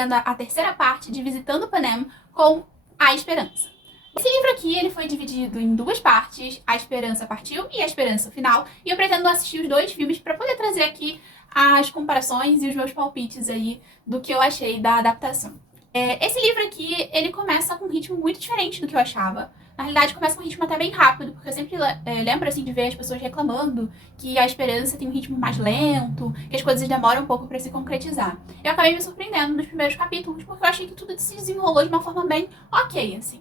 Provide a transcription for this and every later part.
trazendo a terceira parte de Visitando Panem com A Esperança. Esse livro aqui, ele foi dividido em duas partes, A Esperança Partiu e A Esperança Final, e eu pretendo assistir os dois filmes para poder trazer aqui as comparações e os meus palpites aí do que eu achei da adaptação. Esse livro aqui, ele começa com um ritmo muito diferente do que eu achava. Na realidade, começa com um ritmo até bem rápido, porque eu sempre lembro, assim, de ver as pessoas reclamando que A Esperança tem um ritmo mais lento, que as coisas demoram um pouco pra se concretizar. Eu acabei me surpreendendo nos primeiros capítulos, porque eu achei que tudo se desenrolou de uma forma bem ok, assim.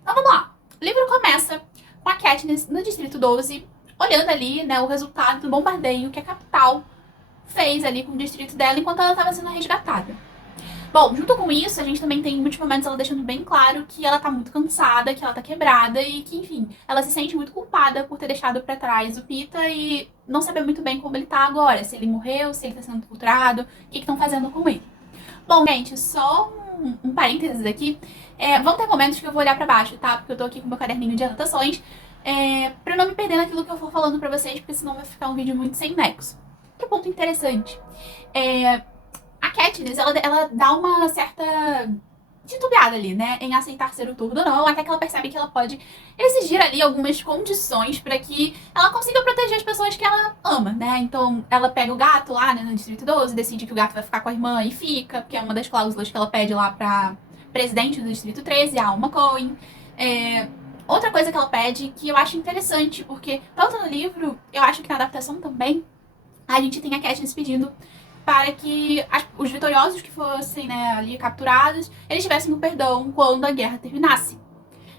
Então vamos lá. O livro começa com a Katniss no Distrito 12, olhando ali, né, o resultado do bombardeio que a capital fez ali com o distrito dela enquanto ela estava sendo resgatada. Bom, junto com isso, a gente também tem em muitos momentos ela deixando bem claro que ela tá muito cansada, que ela tá quebrada e que, enfim, ela se sente muito culpada por ter deixado pra trás o Peeta e não saber muito bem como ele tá agora, se ele morreu, se ele tá sendo torturado, o que estão fazendo com ele. Bom, gente, só um parênteses aqui. Vão ter momentos que eu vou olhar pra baixo, tá? Porque eu tô aqui com meu caderninho de anotações, pra não me perder naquilo que eu for falando pra vocês, porque senão vai ficar um vídeo muito sem nexo. Outro ponto interessante. A Katniss, ela dá uma certa titubeada ali, né, em aceitar ser o Turdo ou não, até que ela percebe que ela pode exigir ali algumas condições pra que ela consiga proteger as pessoas que ela ama, né. Então, ela pega o gato lá, né, no Distrito 12, decide que o gato vai ficar com a irmã e fica, porque é uma das cláusulas que ela pede lá pra presidente do Distrito 13, a Alma Cohen. Outra coisa que ela pede, que eu acho interessante, porque tanto no livro, eu acho que na adaptação também, a gente tem a Katniss pedindo para que os vitoriosos que fossem, né, ali capturados, eles tivessem o perdão quando a guerra terminasse,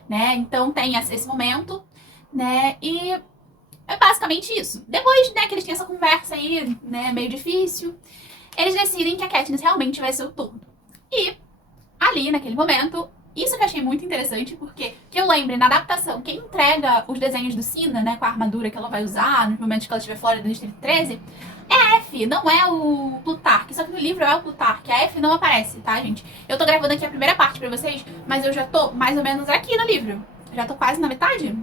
né? Então tem esse momento, né? E é basicamente isso. Depois, né, que eles têm essa conversa aí, né, meio difícil, eles decidem que a Katniss realmente vai ser o Turdo. E ali, naquele momento, isso que eu achei muito interessante, porque, que eu lembre, na adaptação, quem entrega os desenhos do Cinna, né, com a armadura que ela vai usar nos momentos que ela estiver fora do Distrito 13, é a F, não é o Plutarque. Só que no livro é o Plutarque. A F não aparece, tá, gente? Eu tô gravando aqui a primeira parte pra vocês, mas eu já tô mais ou menos aqui no livro. Já tô quase na metade?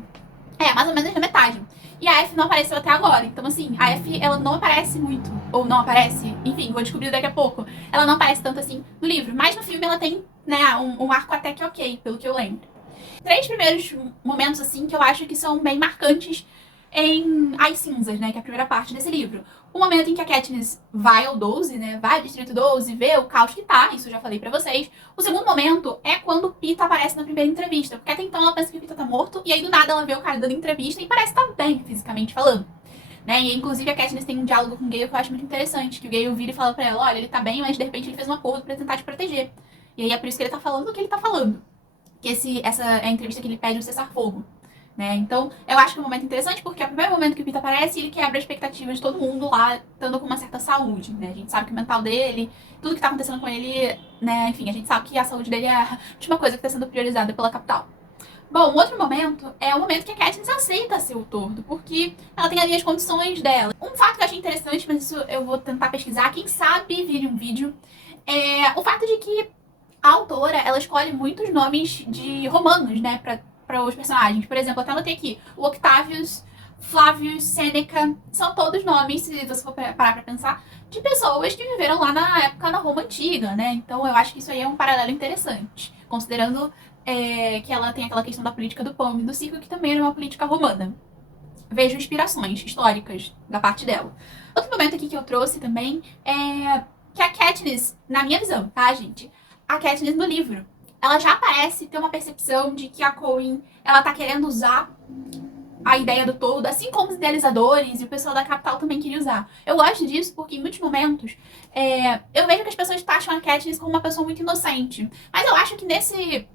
Mais ou menos na metade. E a F não apareceu até agora. Então, assim, a F, ela não aparece muito. Ou não aparece, enfim, vou descobrir daqui a pouco. Ela não aparece tanto assim no livro. Mas no filme ela tem, né, um arco até que ok, pelo que eu lembro. 3 primeiros momentos, assim, que eu acho que são bem marcantes em As Cinzas, né, que é a primeira parte desse livro. O momento em que a Katniss vai ao 12, né, vai ao Distrito 12, vê o caos que tá, isso eu já falei pra vocês. O segundo momento é quando o Peeta aparece na primeira entrevista, porque até então ela pensa que o Peeta tá morto, e aí do nada ela vê o cara dando entrevista e parece estar bem, fisicamente falando. Né, e inclusive a Katniss tem um diálogo com o Gale que eu acho muito interessante, que o Gale vira e fala pra ela, olha, ele tá bem, mas de repente ele fez um acordo pra tentar te proteger. E aí é por isso que ele tá falando o que ele tá falando. Que essa é a entrevista que ele pede um cessar-fogo. Né? Então, eu acho que é um momento interessante, porque é o primeiro momento que o Peeta aparece e ele quebra a expectativa de todo mundo lá, estando com uma certa saúde, né? A gente sabe que o mental dele, tudo que tá acontecendo com ele, né? Enfim, a gente sabe que a saúde dele é a última coisa que tá sendo priorizada pela capital. Bom, um outro momento é o momento que a Katniss aceita ser o Turdo, porque ela tem ali as condições dela. Um fato que eu achei interessante, mas isso eu vou tentar pesquisar, quem sabe vire um vídeo, é o fato de que a autora, ela escolhe muitos nomes de romanos, né, para os personagens. Por exemplo, até anotei aqui, o Octavius, Flavius, Seneca, são todos nomes, se você for parar pra pensar, de pessoas que viveram lá na época da Roma Antiga, né? Então eu acho que isso aí é um paralelo interessante, considerando que ela tem aquela questão da política do pão e do circo, que também era uma política romana. Vejo inspirações históricas da parte dela. Outro momento aqui que eu trouxe também é que a Katniss, na minha visão, tá, gente? A Katniss no livro, ela já parece ter uma percepção de que a Cohen, ela tá querendo usar a ideia do todo, assim como os idealizadores e o pessoal da capital também queria usar. Eu gosto disso porque em muitos momentos eu vejo que as pessoas taxam a Katniss como uma pessoa muito inocente. Mas eu acho que nesse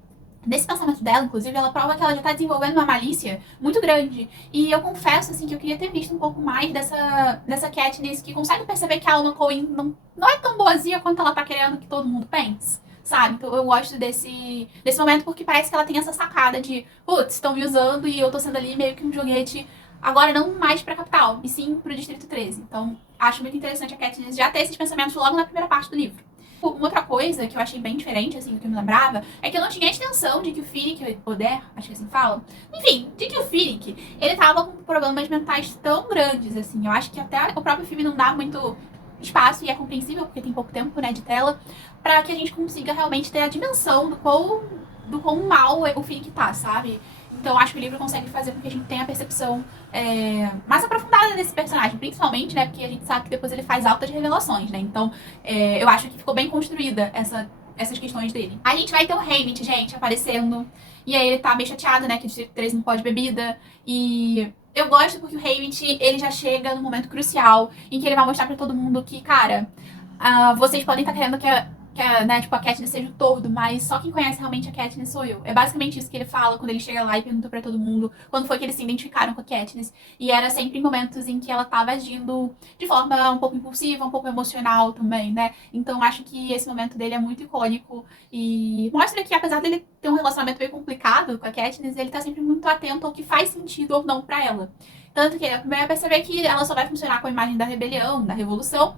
pensamento dela, inclusive, ela prova que ela já tá desenvolvendo uma malícia muito grande. E eu confesso, assim, que eu queria ter visto um pouco mais dessa Katniss que consegue perceber que a Alma Cohen não é tão boazinha quanto ela tá querendo que todo mundo pense. Sabe? Então eu gosto desse momento porque parece que ela tem essa sacada de putz, estão me usando e eu tô sendo ali meio que um joguete, agora não mais pra capital, e sim pro Distrito 13. Então acho muito interessante a Katniss já ter esses pensamentos logo na primeira parte do livro. Uma outra coisa que eu achei bem diferente, assim, do que eu me lembrava, é que eu não tinha a extensão de que o Finnick, Oder, acho que assim fala, enfim, de que o Finnick, ele tava com problemas mentais tão grandes, assim. Eu acho que até o próprio filme não dá muito espaço, e é compreensível porque tem pouco tempo, né, de tela, pra que a gente consiga realmente ter a dimensão do quão mal o Finnick tá, sabe? Então acho que o livro consegue fazer com que a gente tenha a percepção mais aprofundada desse personagem, principalmente, né, porque a gente sabe que depois ele faz altas revelações, né? Então eu acho que ficou bem construída essas questões dele. A gente vai ter o Haymitch, gente, aparecendo, e aí ele tá meio chateado, né, que o Distrito 13 não pode bebida, e eu gosto porque o Haymitch, ele já chega no momento crucial, em que ele vai mostrar pra todo mundo que, cara, vocês podem estar querendo né, tipo, a Katniss seja o tordo, mas só quem conhece realmente a Katniss sou eu. É basicamente isso que ele fala quando ele chega lá e pergunta pra todo mundo quando foi que eles se identificaram com a Katniss. E era sempre em momentos em que ela tava agindo de forma um pouco impulsiva, um pouco emocional também, né? Então acho que esse momento dele é muito icônico e mostra que, apesar dele ter um relacionamento meio complicado com a Katniss, ele tá sempre muito atento ao que faz sentido ou não pra ela. Tanto que ele vai perceber que ela só vai funcionar com a imagem da rebelião, da revolução,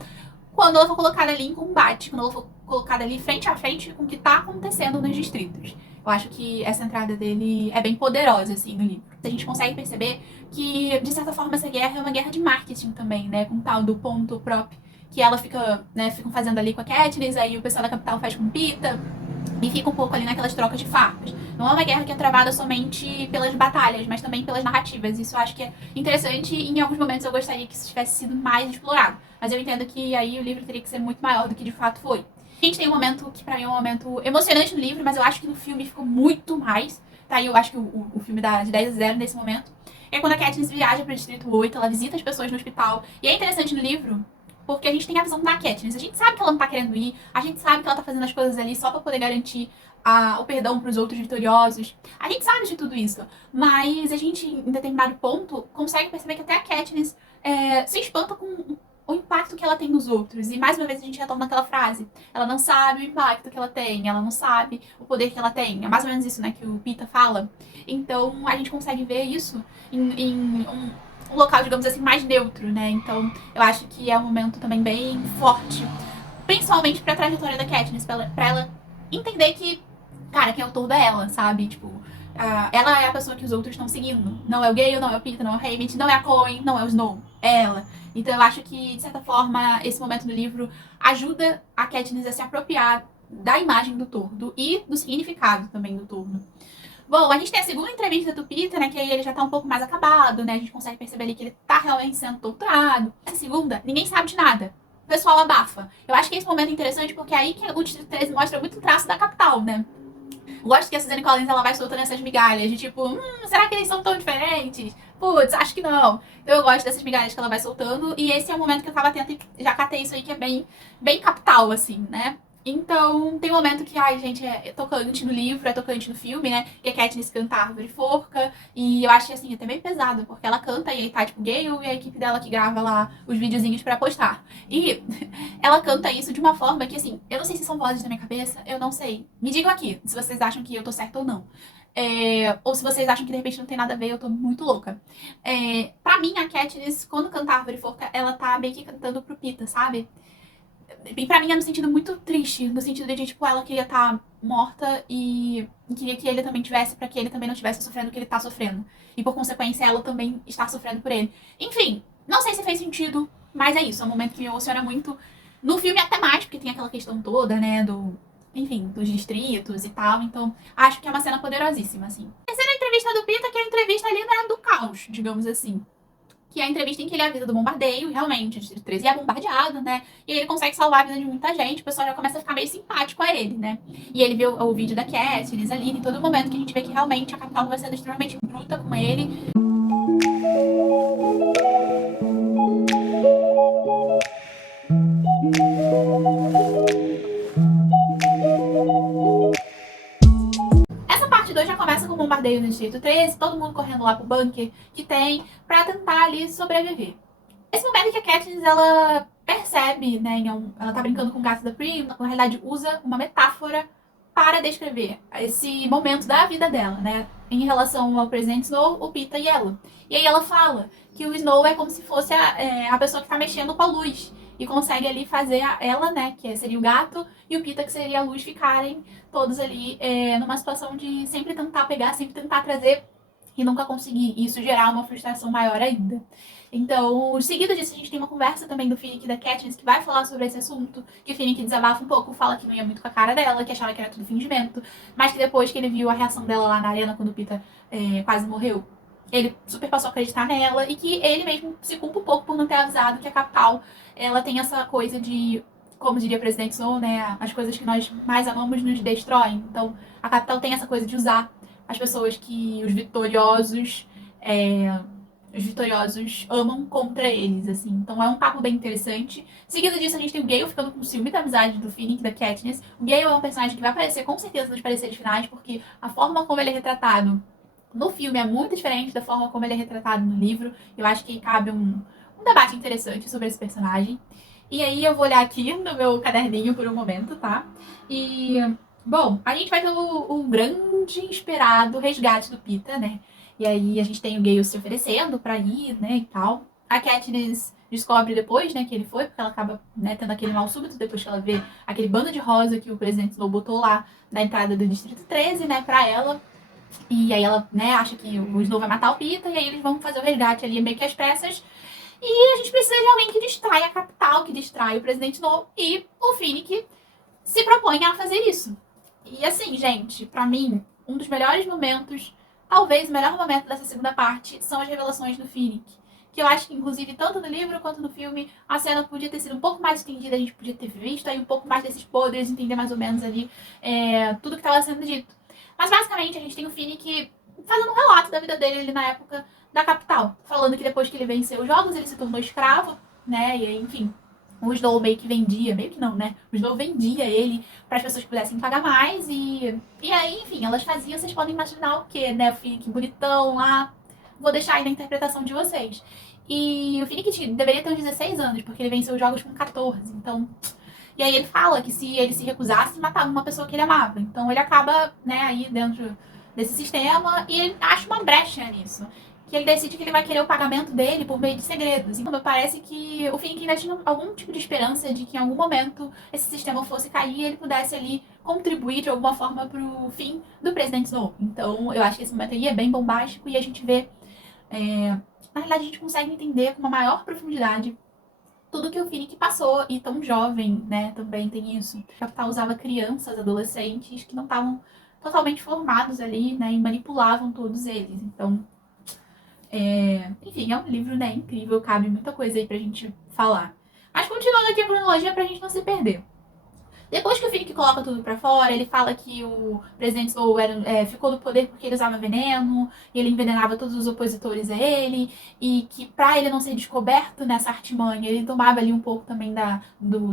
quando ela for colocada ali em combate, quando ela for colocada ali frente a frente com o que tá acontecendo nos distritos. Eu acho que essa entrada dele é bem poderosa, assim, no livro. A gente consegue perceber que, de certa forma, essa guerra é uma guerra de marketing também, né? Com o tal do ponto prop que ela fica, né, ficam fazendo ali com a Katniss, aí o pessoal da capital faz com Pita, e fica um pouco ali naquelas trocas de farpas. Não é uma guerra que é travada somente pelas batalhas, mas também pelas narrativas. Isso eu acho que é interessante e em alguns momentos eu gostaria que isso tivesse sido mais explorado. Mas eu entendo que aí o livro teria que ser muito maior do que de fato foi. A gente tem um momento que pra mim é um momento emocionante no livro, mas eu acho que no filme ficou muito mais. Tá aí, eu acho que o filme dá de 10-0 nesse momento. É quando a Katniss viaja pro Distrito 8, ela visita as pessoas no hospital. E é interessante no livro porque a gente tem a visão da Katniss. A gente sabe que ela não tá querendo ir, a gente sabe que ela tá fazendo as coisas ali só pra poder garantir o perdão pros outros vitoriosos. A gente sabe de tudo isso, mas a gente, em determinado ponto, consegue perceber que até a Katniss se espanta com o impacto que ela tem nos outros. E mais uma vez a gente retorna naquela frase. Ela não sabe o impacto que ela tem, ela não sabe o poder que ela tem. É mais ou menos isso, né, que o Pita fala. Então a gente consegue ver isso em um local, digamos assim, mais neutro, né? Então eu acho que é um momento também bem forte, principalmente pra trajetória da Katniss, pra ela entender que, cara, quem é o todo é ela, sabe? Tipo, ela é a pessoa que os outros estão seguindo. Não é o Gale, não é o Peter, não é o Haymitch, não é a Coen, não é o Snow. É ela. Então eu acho que, de certa forma, esse momento no livro ajuda a Katniss a se apropriar da imagem do tordo e do significado também do tordo. Bom, a gente tem a segunda entrevista do Peter, né, que aí ele já tá um pouco mais acabado, né, a gente consegue perceber ali que ele tá realmente sendo torturado. Essa segunda, ninguém sabe de nada. O pessoal abafa. Eu acho que esse momento é interessante porque é aí que o Distrito 13 mostra muito o traço da capital, né? Eu gosto que a Suzanne Collins ela vai soltando essas migalhas de tipo, será que eles são tão diferentes? Putz, acho que não. Então eu gosto dessas migalhas que ela vai soltando e esse é o momento que eu tava atenta e já catei isso aí que é bem capital, assim, né? Então, tem um momento que, ai, gente, é tocante no livro, é tocante no filme, né? E a Katniss canta Árvore Forca. E eu acho que, assim, é até bem pesado, porque ela canta e aí tá, tipo, Gale e a equipe dela que grava lá os videozinhos pra postar. E ela canta isso de uma forma que, assim, eu não sei se são vozes da minha cabeça, eu não sei. Me digam aqui se vocês acham que eu tô certa ou não. Ou se vocês acham que de repente não tem nada a ver, eu tô muito louca. Pra mim, a Katniss, quando canta Árvore Forca, ela tá meio que cantando pro Pita, sabe? E pra mim é no sentido muito triste, no sentido de, tipo, ela queria estar morta e queria que ele também tivesse, pra que ele também não estivesse sofrendo o que ele tá sofrendo. E por consequência, ela também está sofrendo por ele. Enfim, não sei se fez sentido, mas é isso, é um momento que me emociona muito. No filme até mais, porque tem aquela questão toda, né, enfim, dos distritos e tal, então acho que é uma cena poderosíssima, assim. A terceira entrevista do Pita, que é a entrevista ali, né, do caos, digamos assim, que é a entrevista em que ele avisa do bombardeio, e realmente, o Distrito 13 é bombardeado, né? E aí ele consegue salvar a vida de muita gente, o pessoal já começa a ficar meio simpático a ele, né? E ele vê o vídeo da Katniss ali, em todo momento que a gente vê que realmente a capital vai sendo extremamente bruta com ele. Essa parte 2 já começa com o bombardeio no Distrito 13, todo mundo correndo lá pro bunker que tem, pra tentar ali sobreviver. Esse momento que a Katniss, ela percebe, né, ela tá brincando com o gato da Prim, na realidade usa uma metáfora para descrever esse momento da vida dela, né, em relação ao presidente Snow, o Pita e ela. E aí ela fala que o Snow é como se fosse a pessoa que tá mexendo com a luz e consegue ali fazer ela, né, que seria o gato, e o Pita, que seria a luz, ficarem todos ali numa situação de sempre tentar pegar, sempre tentar trazer e nunca conseguir. E isso gerar uma frustração maior ainda. Então, seguido disso, a gente tem uma conversa também do Finnick e da Katniss que vai falar sobre esse assunto, que o Finnick desabafa um pouco, fala que não ia muito com a cara dela, que achava que era tudo fingimento, mas que depois que ele viu a reação dela lá na arena quando o Peeta quase morreu, ele super passou a acreditar nela e que ele mesmo se culpa um pouco por não ter avisado que a capital, ela tem essa coisa de, como diria o presidente Snow, né, as coisas que nós mais amamos nos destroem. Então, a capital tem essa coisa de usar as pessoas que os vitoriosos amam contra eles, assim. Então é um papo bem interessante. Seguido disso, a gente tem o Gale ficando com ciúme da amizade do Finnick e da Katniss. O Gale é um personagem que vai aparecer com certeza nos pareceres finais, porque a forma como ele é retratado no filme é muito diferente da forma como ele é retratado no livro. Eu acho que cabe um debate interessante sobre esse personagem. E aí eu vou olhar aqui no meu caderninho por um momento, tá? E, bom, a gente vai ter o grande esperado resgate do Peeta, né? E aí a gente tem o Gale se oferecendo pra ir, né, e tal. A Katniss descobre depois, né, que ele foi, porque ela acaba, né, tendo aquele mal súbito depois que ela vê aquele bando de rosa que o presidente Snow botou lá na entrada do Distrito 13, né, pra ela. E aí ela, né, acha que o Snow vai matar o Peeta, e aí eles vão fazer o resgate ali meio que às pressas. E a gente precisa de alguém que distrai a capital, que distrai o presidente Snow, e o Finnick se propõe a fazer isso. E assim, gente, pra mim, um dos melhores momentos, talvez o melhor momento dessa segunda parte, são as revelações do Finnick. Que eu acho que, inclusive, tanto no livro quanto no filme, a cena podia ter sido um pouco mais estendida, a gente podia ter visto aí um pouco mais desses poderes, entender mais ou menos ali tudo que estava sendo dito. Mas basicamente a gente tem o Finnick fazendo um relato da vida dele ali na época da capital. Falando que depois que ele venceu os jogos, ele se tornou escravo, né? E aí, enfim, o Snow meio que vendia, meio que não, né? O Snow vendia ele para as pessoas que pudessem pagar mais e aí, enfim, elas faziam, vocês podem imaginar o quê, né? O Finnick bonitão lá. Vou deixar aí na interpretação de vocês. E o Finnick deveria ter uns 16 anos, porque ele venceu os jogos com 14, então... E aí ele fala que se ele se recusasse, matava uma pessoa que ele amava. Então ele acaba, né, aí dentro desse sistema e ele acha uma brecha nisso. Que ele decide que ele vai querer o pagamento dele por meio de segredos. Então parece que o Finnick ainda tinha algum tipo de esperança de que em algum momento esse sistema fosse cair e ele pudesse ali contribuir de alguma forma pro fim do presidente Snow. Então eu acho que esse momento aí é bem bombástico e a gente vê... na realidade a gente consegue entender com uma maior profundidade tudo que o Finnick passou, e tão jovem, né, também tem isso. A capital usava crianças, adolescentes que não estavam totalmente formados ali, né, e manipulavam todos eles. Então, enfim, é um livro, né, incrível, cabe muita coisa aí pra gente falar. Mas continuando aqui a cronologia pra gente não se perder. Depois que o Finnick coloca tudo pra fora, ele fala que o presidente Snow ficou no poder porque ele usava veneno, e ele envenenava todos os opositores a ele, e que pra ele não ser descoberto nessa artimanha, ele tomava ali um pouco também da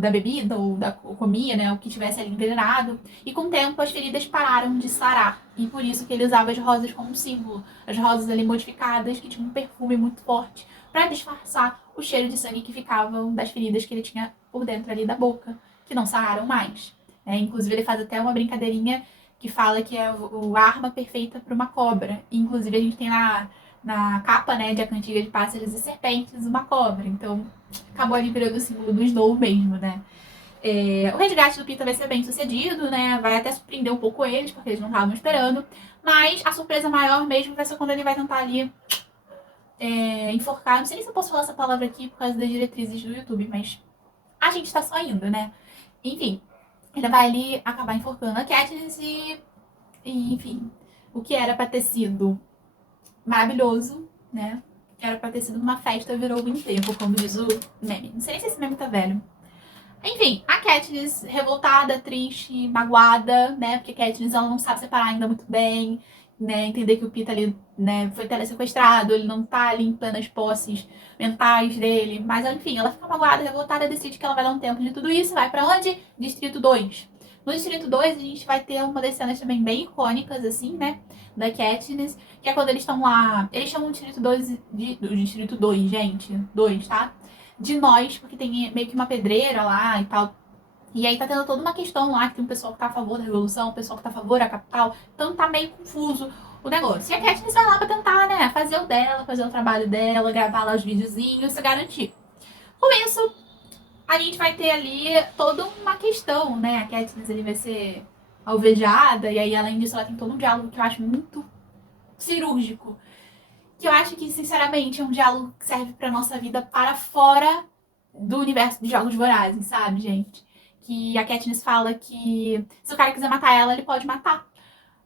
bebida, ou comia, né, o que tivesse ali envenenado, e com o tempo as feridas pararam de sarar, e por isso que ele usava as rosas como símbolo, as rosas ali modificadas, que tinham um perfume muito forte, pra disfarçar o cheiro de sangue que ficavam das feridas que ele tinha por dentro ali da boca, que não sararam mais. Inclusive, ele faz até uma brincadeirinha que fala que é a arma perfeita para uma cobra. Inclusive, a gente tem na capa, né, de A Cantiga de Pássaros e Serpentes, uma cobra. Então, acabou ali virando o símbolo do Snow mesmo, né? O resgate do Peeta vai ser bem sucedido, né? Vai até surpreender um pouco eles, porque eles não estavam esperando. Mas a surpresa maior mesmo vai ser quando ele vai tentar ali enforcar. Não sei nem se eu posso falar essa palavra aqui por causa das diretrizes do YouTube, mas a gente tá só indo, né? Enfim, ele vai ali acabar enforcando a Katniss enfim, o que era pra ter sido maravilhoso, né? Era pra ter sido uma festa, virou um enterro, como diz o meme. Não sei nem se esse meme tá velho. Enfim, a Katniss revoltada, triste, magoada, né? Porque a Katniss ela não sabe separar ainda muito bem, né? Entender que o Peeta ali, né, foi telesequestrado, ele não tá ali em plenas posses mentais dele. Mas enfim, ela fica magoada, revoltada, decide que ela vai dar um tempo de tudo isso. Vai pra onde? Distrito 2. No Distrito 2, a gente vai ter uma das cenas também bem icônicas, assim, né? Da Katniss, que é quando eles estão lá. Eles chamam o Distrito 2 do Distrito 2, gente. 2, tá? De nós, porque tem meio que uma pedreira lá e tal. E aí tá tendo toda uma questão lá, que tem um pessoal que tá a favor da revolução, um pessoal que tá a favor da capital. Então tá meio confuso o negócio. E a Katniss vai lá pra tentar, né, fazer o dela, fazer o trabalho dela, gravar lá os videozinhos, se garantir. Com isso, a gente vai ter ali toda uma questão, né? A Katniss ali vai ser alvejada, e aí além disso ela tem todo um diálogo que eu acho muito cirúrgico, que eu acho que, sinceramente, é um diálogo que serve pra nossa vida para fora do universo de Jogos Vorazes, sabe, gente? Que a Katniss fala que se o cara quiser matar ela, ele pode matar.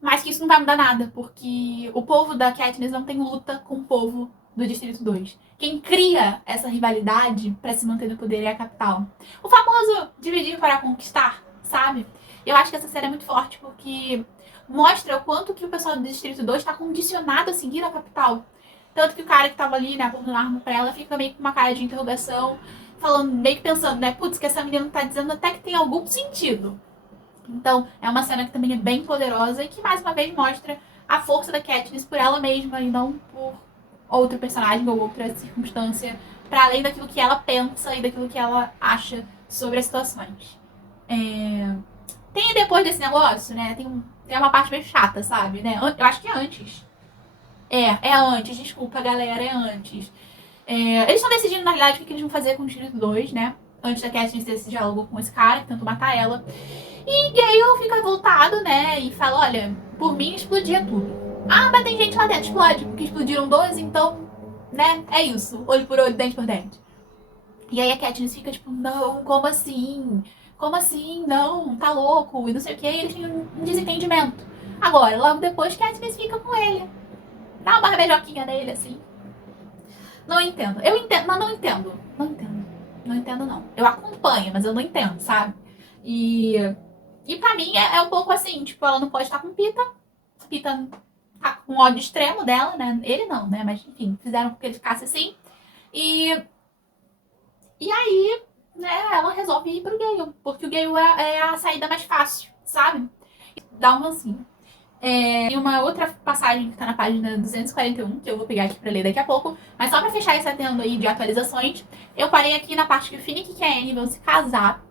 Mas que isso não vai mudar nada, porque o povo da Katniss não tem luta com o povo do Distrito 2. Quem cria essa rivalidade pra se manter no poder é a capital. O famoso dividir para conquistar, sabe? Eu acho que essa série é muito forte porque mostra o quanto que o pessoal do Distrito 2 está condicionado a seguir a capital. Tanto que o cara que tava ali, né, apontando a arma pra ela, fica meio com uma cara de interrogação, falando, meio que pensando, né, putz, que essa menina tá dizendo até que tem algum sentido. Então, é uma cena que também é bem poderosa e que, mais uma vez, mostra a força da Katniss por ela mesma e não por outro personagem ou outra circunstância, para além daquilo que ela pensa e daquilo que ela acha sobre as situações. Tem depois desse negócio, né, tem uma parte meio chata, sabe, né? Eu acho que é antes. É antes, desculpa, galera, é antes. Eles estão decidindo, na realidade, o que eles vão fazer com o Distrito 2, né? Antes da Katniss ter esse diálogo com esse cara que tentou matar ela. E Gale fica voltado, né? E fala, olha, por mim explodia tudo. Ah, mas tem gente lá dentro, explode, porque explodiram 12, então, né? É isso. Olho por olho, dente por dente. E aí a Katniss fica tipo, não, como assim? Como assim? Não, tá louco? E não sei o que. E eles têm um desentendimento. Agora, logo depois, Katniss fica com ele. Dá uma beijoquinha nele, assim. Não entendo. Eu entendo, mas não entendo. Não entendo. Não entendo, não. Eu acompanho, mas eu não entendo, sabe? E pra mim é um pouco assim, tipo, ela não pode estar com Pita. Pita tá com ódio extremo dela, né? Ele não, né? Mas enfim, fizeram com que ele ficasse assim. E aí, né, ela resolve ir pro Gale. Porque o Gale é a saída mais fácil, sabe? Dá um rancinho. Tem uma outra passagem que tá na página 241, que eu vou pegar aqui pra ler daqui a pouco. Mas só pra fechar esse atendo aí de atualizações, eu parei aqui na parte que o Finnick e a Annie vão se casar.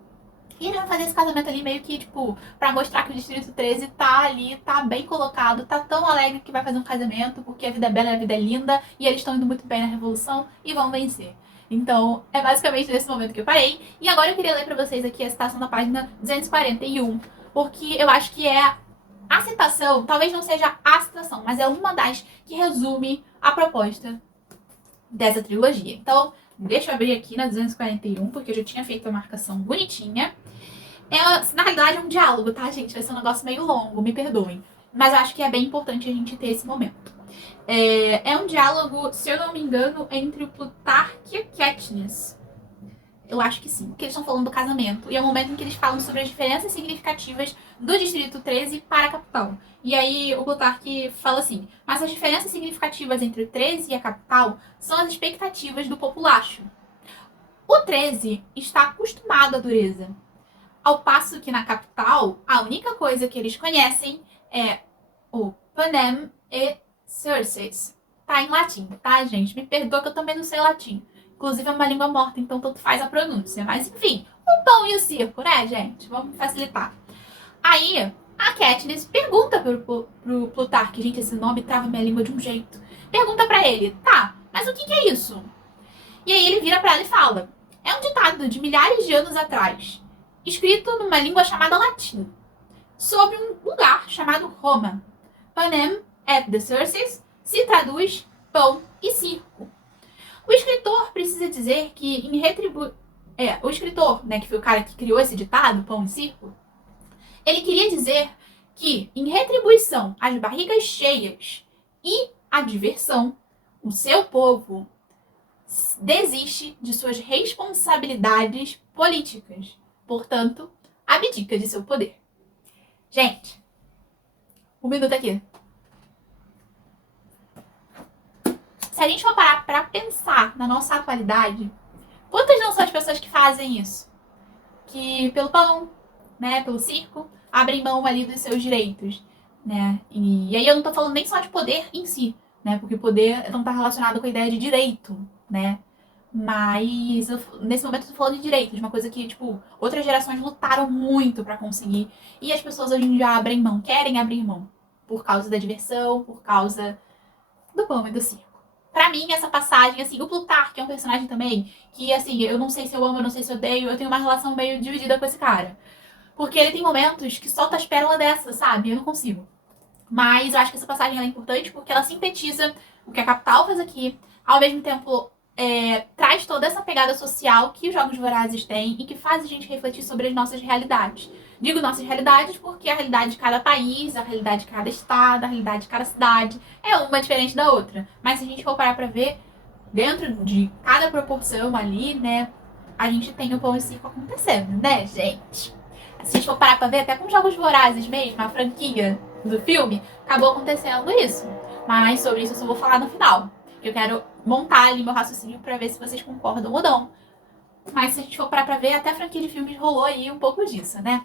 E eles vão fazer esse casamento ali meio que, tipo, pra mostrar que o Distrito 13 tá ali, tá bem colocado, tá tão alegre que vai fazer um casamento, porque a vida é bela e a vida é linda, e eles estão indo muito bem na Revolução e vão vencer. Então, é basicamente nesse momento que eu parei. E agora eu queria ler pra vocês aqui a citação da página 241, porque eu acho que é a citação, talvez não seja a citação, mas é uma das que resume a proposta dessa trilogia. Então, deixa eu abrir aqui na 241, porque eu já tinha feito a marcação bonitinha. Na realidade, é um diálogo, tá, gente? Vai ser um negócio meio longo, me perdoem. Mas eu acho que é bem importante a gente ter esse momento. É um diálogo, se eu não me engano, entre o Plutarque e a Katniss. Eu acho que sim, porque eles estão falando do casamento. E é o momento em que eles falam sobre as diferenças significativas do Distrito 13 para a capital. E aí o Plutarque fala assim, mas as diferenças significativas entre o 13 e a capital são as expectativas do populacho. O 13 está acostumado à dureza. Ao passo que na capital, a única coisa que eles conhecem é o Panem e Circes. Tá em latim, tá, gente? Me perdoa que eu também não sei latim. Inclusive é uma língua morta, então tanto faz a pronúncia. Mas enfim, o pão e o circo, né, gente? Vamos facilitar. Aí, a Katniss pergunta pro Plutarque. Gente, esse nome trava minha língua de um jeito. Pergunta pra ele, tá, mas o que é isso? E aí ele vira pra ela e fala, é um ditado de milhares de anos atrás, escrito numa língua chamada latim, sobre um lugar chamado Roma. Panem et the Circes se traduz pão e circo. O escritor precisa dizer que em o escritor, né, que foi o cara que criou esse ditado, pão e circo, ele queria dizer que, em retribuição às barrigas cheias e à diversão, o seu povo desiste de suas responsabilidades políticas. Portanto, abdica de seu poder. Gente, um minuto aqui. Se a gente for parar pra pensar na nossa atualidade, quantas não são as pessoas que fazem isso? Que pelo pão, né, pelo circo, abrem mão ali dos seus direitos, né? E aí eu não tô falando nem só de poder em si, né? Porque poder não tá relacionado com a ideia de direito, né? Mas nesse momento eu tô falando de direitos, uma coisa que, tipo, outras gerações lutaram muito pra conseguir. E as pessoas hoje em dia abrem mão, querem abrir mão. Por causa da diversão, por causa do pão e do circo. Pra mim, essa passagem, assim, o Plutarque é um personagem também que, assim, eu não sei se eu amo, eu não sei se eu odeio, eu tenho uma relação meio dividida com esse cara. Porque ele tem momentos que solta as pérolas dessas, sabe? Eu não consigo. Mas eu acho que essa passagem é importante porque ela sintetiza o que a Capital faz aqui, ao mesmo tempo traz toda essa pegada social que os Jogos Vorazes têm e que faz a gente refletir sobre as nossas realidades. Digo nossas realidades porque a realidade de cada país, a realidade de cada estado, a realidade de cada cidade é uma diferente da outra. Mas se a gente for parar pra ver, dentro de cada proporção ali, né, a gente tem o pão e circo acontecendo, né, gente? Se a gente for parar pra ver, até com Jogos Vorazes mesmo, a franquia do filme, acabou acontecendo isso. Mas sobre isso eu só vou falar no final. Eu quero montar ali meu raciocínio pra ver se vocês concordam ou não. Mas se a gente for parar pra ver, até a franquia de filmes rolou aí um pouco disso, né?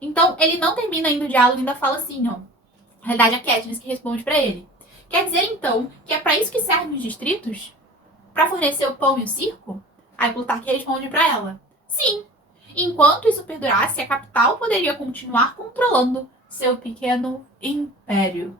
Então, ele não termina ainda o diálogo, ainda fala assim, ó. Na realidade, é a Katniss que responde pra ele. Quer dizer, então, que é pra isso que servem os distritos? Pra fornecer o pão e o circo? Aí Plutarque responde pra ela. Sim. Enquanto isso perdurasse, a capital poderia continuar controlando seu pequeno império.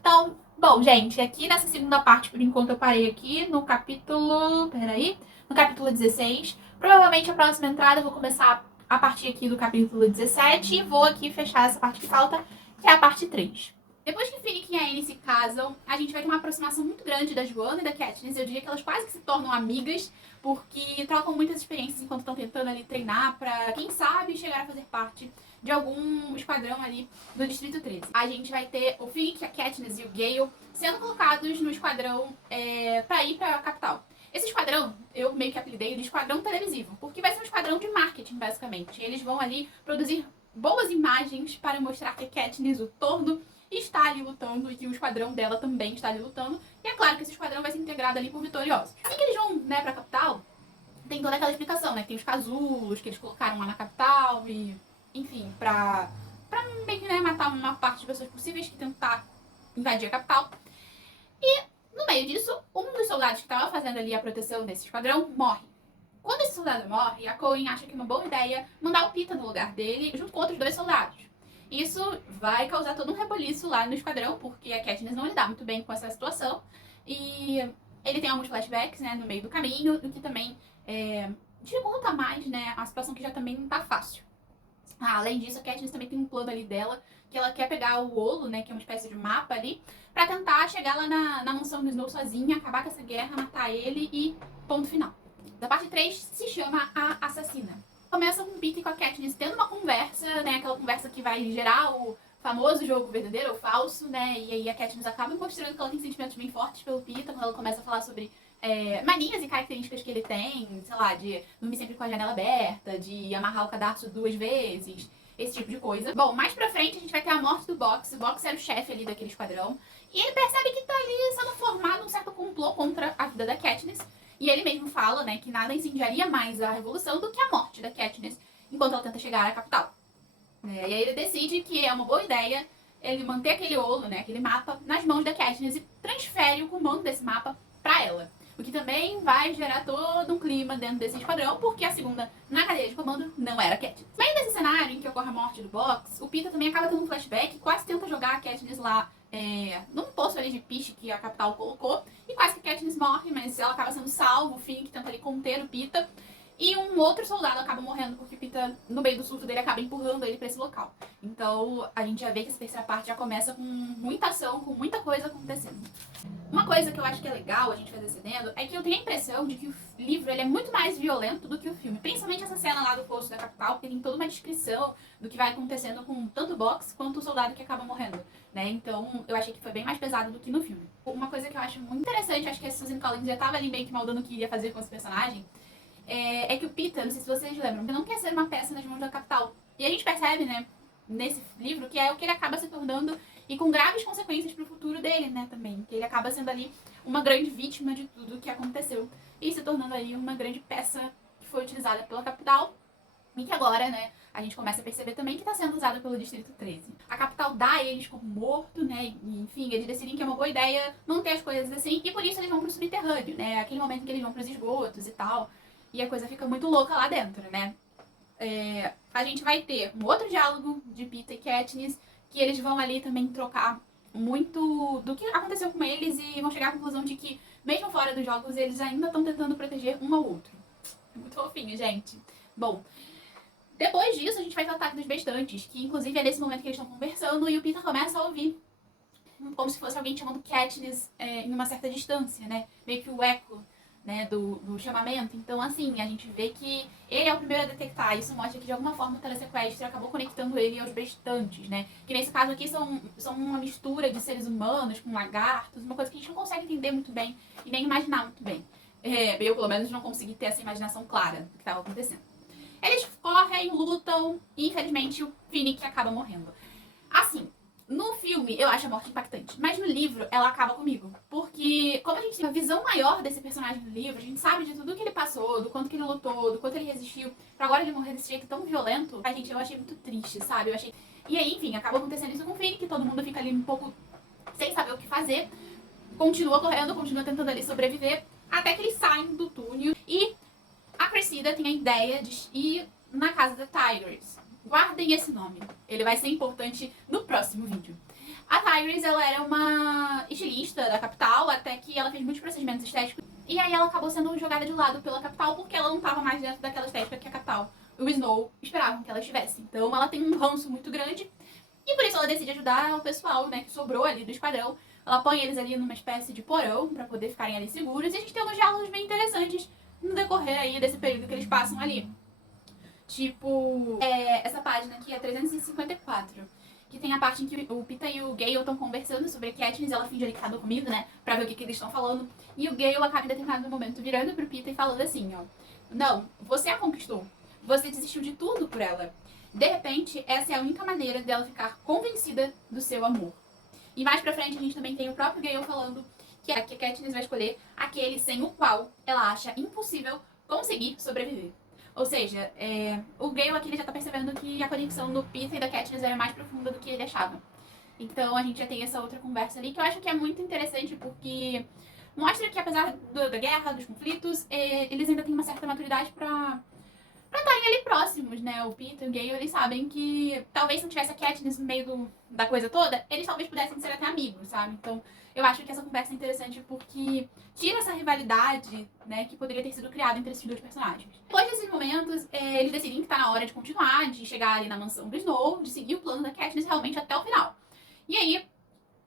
Então, bom, gente, aqui nessa segunda parte, por enquanto, eu parei aqui no capítulo... Peraí. No capítulo 16. Provavelmente a próxima entrada eu vou começar a partir aqui do capítulo 17 e vou aqui fechar essa parte que falta, que é a parte 3. Depois que Finnick e a Annie se casam, a gente vai ter uma aproximação muito grande da Joanna e da Katniss. Eu diria que elas quase que se tornam amigas, porque trocam muitas experiências enquanto estão tentando ali treinar pra, quem sabe, chegar a fazer parte de algum esquadrão ali do Distrito 13. A gente vai ter o Finnick, a Katniss e o Gale sendo colocados no esquadrão pra ir pra capital. Esse esquadrão, eu meio que apelidei de esquadrão televisivo, porque vai ser um esquadrão de marketing, basicamente. Eles vão ali produzir boas imagens para mostrar que a Katniss, o torno, está ali lutando e que o esquadrão dela também está ali lutando. E é claro que esse esquadrão vai ser integrado ali por vitoriosos. Assim que eles vão, né, pra capital, tem toda aquela explicação, né? Tem os casulos que eles colocaram lá na capital e, enfim, pra meio que, né, matar uma parte de pessoas possíveis que tentar invadir a capital. E, no meio disso, um dos soldados que estava fazendo ali a proteção desse esquadrão morre. Quando esse soldado morre, a Coen acha que é uma boa ideia mandar o Pita no lugar dele, junto com outros 2 soldados. Isso vai causar todo um reboliço lá no esquadrão, porque a Katniss não lidar muito bem com essa situação. E ele tem alguns flashbacks, né, no meio do caminho, o que também dificulta mais, né, a situação que já também não tá fácil. Além disso, a Katniss também tem um plano ali dela, que ela quer pegar o Olo, né, que é uma espécie de mapa ali, pra tentar chegar lá na mansão do Snow sozinha, acabar com essa guerra, matar ele e ponto final. Da parte 3 se chama A Assassina. Começa com o Peter e com a Katniss tendo uma conversa, né, aquela conversa que vai gerar o famoso jogo verdadeiro ou falso, né, e aí a Katniss acaba mostrando que ela tem sentimentos bem fortes pelo Peter, quando ela começa a falar sobre manias e características que ele tem, sei lá, de dormir sempre com a janela aberta, de amarrar o cadarço 2 vezes, esse tipo de coisa. Bom, mais pra frente a gente vai ter a morte do Box. O Box era o chefe ali daquele esquadrão. E ele percebe que tá ali sendo formado um certo complô contra a vida da Katniss. E ele mesmo fala, né, que nada incendiaria mais a revolução do que a morte da Katniss enquanto ela tenta chegar à capital. E aí ele decide que é uma boa ideia ele manter aquele Olo, né, aquele mapa, nas mãos da Katniss e transfere o comando desse mapa pra ela. O que também vai gerar todo um clima dentro desse esquadrão, porque a segunda na cadeia de comando não era a Katniss. No meio desse cenário em que ocorre a morte do Box, o Peter também acaba tendo um flashback e quase tenta jogar a Katniss lá num poço ali de piche que a capital colocou, e quase que a Katniss morre, mas ela acaba sendo salva, o Finnick tenta ali conter o Peter, e um outro soldado acaba morrendo porque o Peter, no meio do surto dele, acaba empurrando ele pra esse local. Então a gente já vê que essa terceira parte já começa com muita ação, com muita coisa acontecendo. Uma coisa que eu acho que é legal a gente fazer esse adendo é que eu tenho a impressão de que o livro ele é muito mais violento do que o filme. Principalmente essa cena lá do poço da capital, porque tem toda uma descrição do que vai acontecendo com tanto o Box quanto o soldado que acaba morrendo, né? Então eu achei que foi bem mais pesado do que no filme. Uma coisa que eu acho muito interessante, acho que a Susan Collins já tava ali meio que maldando o que iria fazer com esse personagem, é que o Peter, não sei se vocês lembram, ele não quer ser uma peça nas mãos da capital. E a gente percebe, né, nesse livro, que é o que ele acaba se tornando e com graves consequências pro futuro dele, né, também. Que ele acaba sendo ali uma grande vítima de tudo o que aconteceu e se tornando ali uma grande peça que foi utilizada pela capital e que agora, né, a gente começa a perceber também que está sendo usada pelo Distrito 13. A capital dá eles como morto, né, e, enfim, eles decidem que é uma boa ideia manter as coisas assim e por isso eles vão pro subterrâneo, né, aquele momento em que eles vão pros esgotos e tal, e a coisa fica muito louca lá dentro, né. A gente vai ter um outro diálogo de Peter e Katniss, que eles vão ali também trocar muito do que aconteceu com eles e vão chegar à conclusão de que, mesmo fora dos jogos, eles ainda estão tentando proteger um ao outro. Muito fofinho, gente. Bom, depois disso a gente vai ter o ataque dos bestantes, que inclusive é nesse momento que eles estão conversando e o Peter começa a ouvir como se fosse alguém chamando Katniss em uma certa distância, né? Meio que o eco, né, do chamamento. Então, assim, a gente vê que ele é o primeiro a detectar. Isso mostra que, de alguma forma, o telesequestro acabou conectando ele aos restantes, né? Que nesse caso aqui são uma mistura de seres humanos com lagartos, uma coisa que a gente não consegue entender muito bem e nem imaginar muito bem. Eu, pelo menos, não consegui ter essa imaginação clara do que estava acontecendo. Eles correm, lutam e, infelizmente, o Finnick acaba morrendo. Assim, no filme eu acho a morte impactante, mas no livro ela acaba comigo. Porque, como a gente tem uma visão maior desse personagem no livro, a gente sabe de tudo que ele passou, do quanto que ele lutou, do quanto ele resistiu, pra agora ele morrer desse jeito tão violento, a gente, eu achei muito triste, sabe? Eu achei. E aí, enfim, acaba acontecendo isso com o Finnick, que todo mundo fica ali um pouco sem saber o que fazer, continua correndo, continua tentando ali sobreviver, até que eles saem do túnel e a Cressida tem a ideia de ir na casa da Tigris. Guardem esse nome, ele vai ser importante no próximo vídeo. A Tigris, ela era uma estilista da capital, até que ela fez muitos procedimentos estéticos. E aí ela acabou sendo jogada de lado pela capital, porque ela não estava mais dentro daquela estética que a capital e o Snow esperavam que ela estivesse. Então ela tem um ranço muito grande, e por isso ela decide ajudar o pessoal, né, que sobrou ali do esquadrão. Ela põe eles ali numa espécie de porão, pra poder ficarem ali seguros, e a gente tem uns diálogos bem interessantes no decorrer aí desse período que eles passam ali. Tipo, essa página aqui é 354, que tem a parte em que o Pita e o Gale estão conversando sobre a Katniss, ela finge ali que tá dormindo, né, pra ver o que eles estão falando, e o Gale acaba em determinado momento virando pro Pita e falando assim, ó: não, você a conquistou, você desistiu de tudo por ela. De repente, essa é a única maneira dela ficar convencida do seu amor. E mais pra frente a gente também tem o próprio Gale falando que a Katniss vai escolher aquele sem o qual ela acha impossível conseguir sobreviver. Ou seja, o Gale aqui ele já tá percebendo que a conexão do Peter e da Katniss era mais profunda do que ele achava. Então a gente já tem essa outra conversa ali, que eu acho que é muito interessante, porque mostra que apesar da guerra, dos conflitos, eles ainda têm uma certa maturidade pra estarem ali próximos, né? O Peter e o Gale, eles sabem que talvez se não tivesse a Katniss no meio da coisa toda, eles talvez pudessem ser até amigos, sabe? Então eu acho que essa conversa é interessante porque tira essa rivalidade, né, que poderia ter sido criada entre esses dois personagens. Depois desses momentos, eles decidem que tá na hora de continuar, de chegar ali na mansão do Snow, de seguir o plano da Katniss realmente até o final. E aí,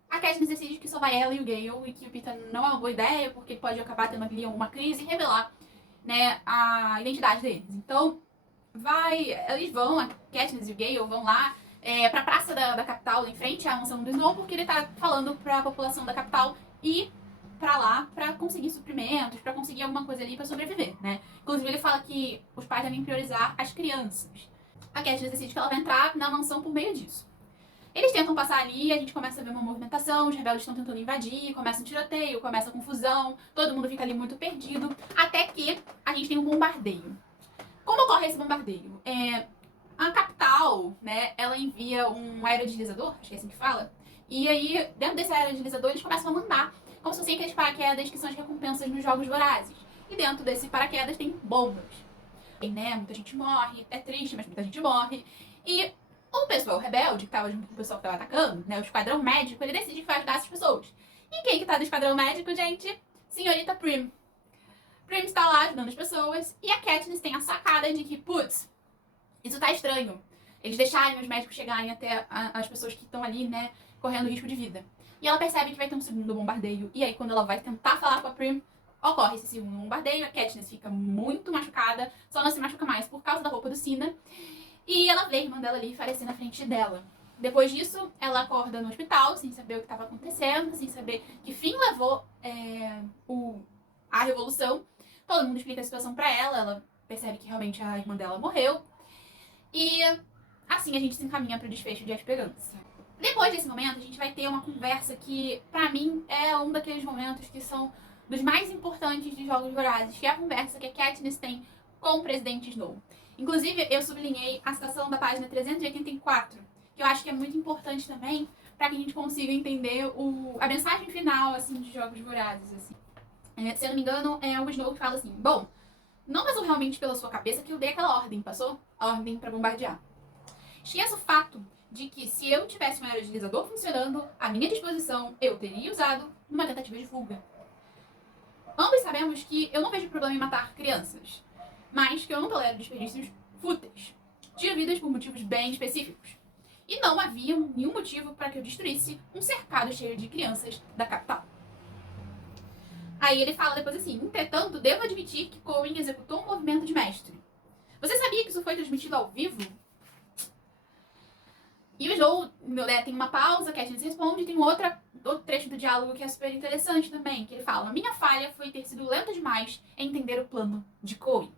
a Katniss decide que só vai ela e o Gale, e que o Peter não é uma boa ideia, porque ele pode acabar tendo ali alguma crise e revelar, né, a identidade deles. Então, eles vão, a Katniss e o Gale vão lá pra praça da capital, em frente à mansão do Snow, porque ele tá falando pra população da capital ir pra lá pra conseguir suprimentos, pra conseguir alguma coisa ali pra sobreviver, né? Inclusive ele fala que os pais devem priorizar as crianças. A Katniss decide que ela vai entrar na mansão por meio disso. Eles tentam passar ali, a gente começa a ver uma movimentação, os rebeldes estão tentando invadir, começa um tiroteio, começa a confusão, todo mundo fica ali muito perdido, até que a gente tem um bombardeio. Como ocorre esse bombardeio? A capital, né, ela envia um aerodeslizador, acho que é assim que fala, e aí, dentro desse aerodeslizador, eles começam a mandar, como se fossem aqueles paraquedas que são as recompensas nos Jogos Vorazes. E dentro desse paraquedas tem bombas. E, né, muita gente morre, é triste, mas muita gente morre. E o pessoal rebelde, que tava junto com o pessoal que tava atacando, né, o esquadrão médico, ele decide que vai ajudar essas pessoas. E quem que tá do esquadrão médico, gente? Senhorita Prim. Prim está lá ajudando as pessoas, e a Katniss tem a sacada de que, putz, isso tá estranho. Eles deixarem os médicos chegarem até as pessoas que estão ali, né, correndo risco de vida. E ela percebe que vai ter um segundo bombardeio, e aí quando ela vai tentar falar com a Prim, ocorre esse segundo bombardeio, a Katniss fica muito machucada, só não se machuca mais por causa da roupa do Cina, e ela vê a irmã dela ali falecer na frente dela. Depois disso, ela acorda no hospital, sem saber o que estava acontecendo, sem saber que fim levou a revolução. Todo mundo explica a situação pra ela, ela percebe que realmente a irmã dela morreu. E assim a gente se encaminha pro desfecho de A Esperança. Depois desse momento, a gente vai ter uma conversa que, pra mim, é um daqueles momentos que são dos mais importantes de Jogos Vorazes, que é a conversa que a Katniss tem com o presidente Snow. Inclusive, eu sublinhei a citação da página 384, que eu acho que é muito importante também para que a gente consiga entender a mensagem final, assim, de Jogos Vorazes, assim. Se eu não me engano, é o Snow que fala assim: bom, não passou realmente pela sua cabeça que eu dei aquela ordem, passou? A ordem para bombardear. Esqueça o fato de que se eu tivesse um aerodeslizador funcionando à minha disposição, eu teria usado numa tentativa de fuga. Ambos sabemos que eu não vejo problema em matar crianças, mas que eu não tolero desperdícios fúteis. Tiro vidas por motivos bem específicos. e não havia nenhum motivo para que eu destruísse um cercado cheio de crianças da capital. Aí ele fala depois assim: entretanto, devo admitir que Coen executou um movimento de mestre. Você sabia que isso foi transmitido ao vivo? E o Snow tem uma pausa, que a gente responde, e tem outro trecho do diálogo que é super interessante também, que ele fala: minha falha foi ter sido lenta demais em entender o plano de Coen.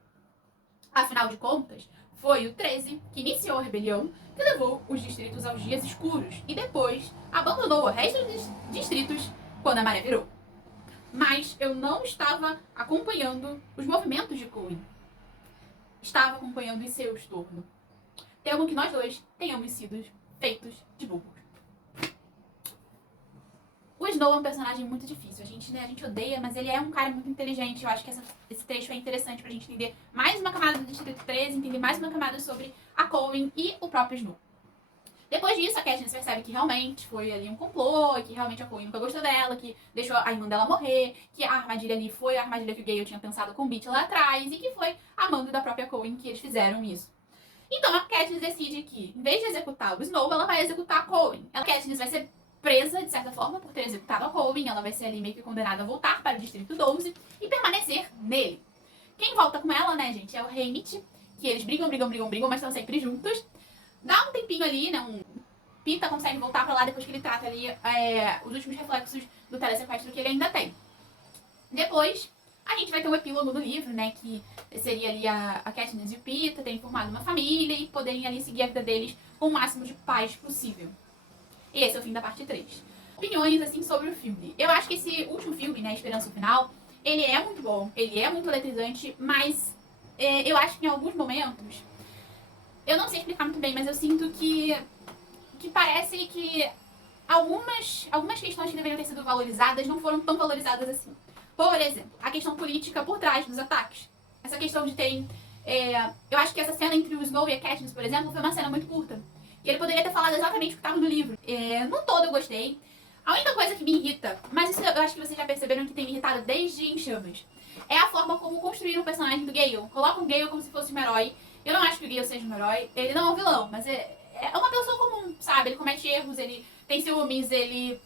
Afinal de contas, foi o 13 que iniciou a rebelião, que levou os distritos aos dias escuros e depois abandonou o resto dos distritos quando a maré virou. Mas eu não estava acompanhando os movimentos de Coen. Estava acompanhando em seu estorno. Temo que nós dois tenhamos sido feitos de burros. O Snow é um personagem muito difícil. A gente odeia, mas ele é um cara muito inteligente. Eu acho que esse trecho é interessante pra gente entender mais uma camada do Distrito 13, entender mais uma camada sobre a Coen e o próprio Snow. Depois disso, a Katniss percebe que realmente foi ali um complô, que realmente a Coen nunca gostou dela, que deixou a irmã dela morrer, que a armadilha ali foi a armadilha que o Gale tinha pensado com o Beat lá atrás, e que foi a mando da própria Coen que eles fizeram isso. Então a Katniss decide que, em vez de executar o Snow, ela vai executar a Coen. A Katniss vai ser presa, de certa forma, por ter executado a Coen. Ela vai ser ali meio que condenada a voltar para o Distrito 12 e permanecer nele. Quem volta com ela, né, gente, é o Haymitch, que eles brigam, mas estão sempre juntos. Dá um tempinho ali, né, Pita consegue voltar pra lá depois que ele trata ali os últimos reflexos do telesequestro que ele ainda tem. Depois, a gente vai ter um epílogo do livro, né, que seria ali a Katniss e o Pita terem formado uma família e poderem ali seguir a vida deles com o máximo de paz possível. E esse é o fim da parte 3. Opiniões, assim, sobre o filme. Eu acho que esse último filme, né, Esperança Final, ele é muito bom, ele é muito eletrizante, mas eu acho que em alguns momentos, eu não sei explicar muito bem, mas eu sinto que parece que algumas questões que deveriam ter sido valorizadas não foram tão valorizadas assim. Por exemplo, a questão política por trás dos ataques. Essa questão de terem... eu acho que essa cena entre o Snow e a Katniss, por exemplo, foi uma cena muito curta. E ele poderia ter falado exatamente o que estava no livro. No todo eu gostei. A única coisa que me irrita, mas isso eu acho que vocês já perceberam que tem me irritado desde Em Chamas, é a forma como construíram o personagem do Gale. Colocam o Gale como se fosse um herói. Eu não acho que o Gale seja um herói. Ele não é um vilão, mas é uma pessoa comum, sabe? Ele comete erros, ele tem ciúmes, ele,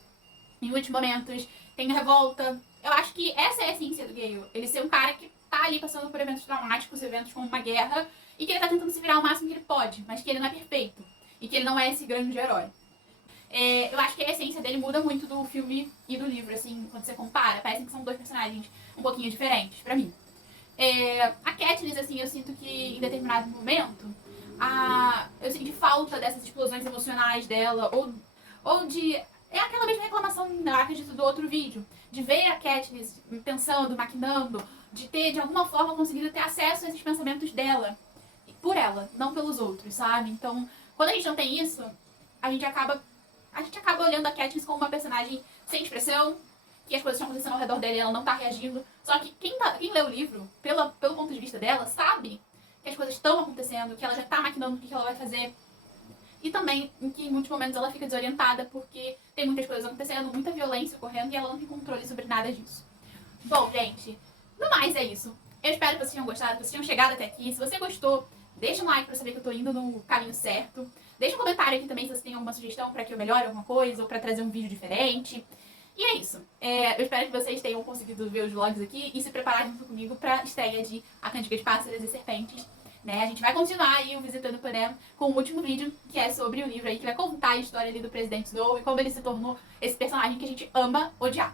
em muitos momentos, tem revolta. Eu acho que essa é a essência do Gale. Ele ser um cara que tá ali passando por eventos traumáticos, eventos como uma guerra, e que ele tá tentando se virar o máximo que ele pode, mas que ele não é perfeito. E que ele não é esse grande herói. Eu acho que a essência dele muda muito do filme e do livro, assim, quando você compara. Parece que são dois personagens um pouquinho diferentes, pra mim. A Katniss, assim, eu sinto que em determinado momento, eu senti falta dessas explosões emocionais dela, ou de... É aquela mesma reclamação, eu acredito, do outro vídeo. De ver a Katniss pensando, maquinando, de ter, de alguma forma, conseguido ter acesso a esses pensamentos dela. Por ela, não pelos outros, sabe? Então, quando a gente não tem isso, a gente acaba olhando a Katniss como uma personagem sem expressão, que as coisas estão acontecendo ao redor dela e ela não tá reagindo. Só que quem lê o livro, pelo ponto de vista dela, sabe que as coisas estão acontecendo, que ela já tá maquinando o que ela vai fazer. E também em que em muitos momentos ela fica desorientada porque tem muitas coisas acontecendo, muita violência ocorrendo e ela não tem controle sobre nada disso. Bom, gente, no mais é isso. Eu espero que vocês tenham gostado, que vocês tenham chegado até aqui. Se você gostou, deixa um like pra saber que eu tô indo no caminho certo. Deixa um comentário aqui também se você tem alguma sugestão pra que eu melhore alguma coisa ou pra trazer um vídeo diferente. E é isso. Eu espero que vocês tenham conseguido ver os vlogs aqui e se preparar junto comigo pra estreia de A Cantiga de Pássaros e Serpentes. Né? A gente vai continuar aí o Visitando Panem com o último vídeo, que é sobre o livro aí, que vai contar a história ali do Presidente Snow e como ele se tornou esse personagem que a gente ama odiar.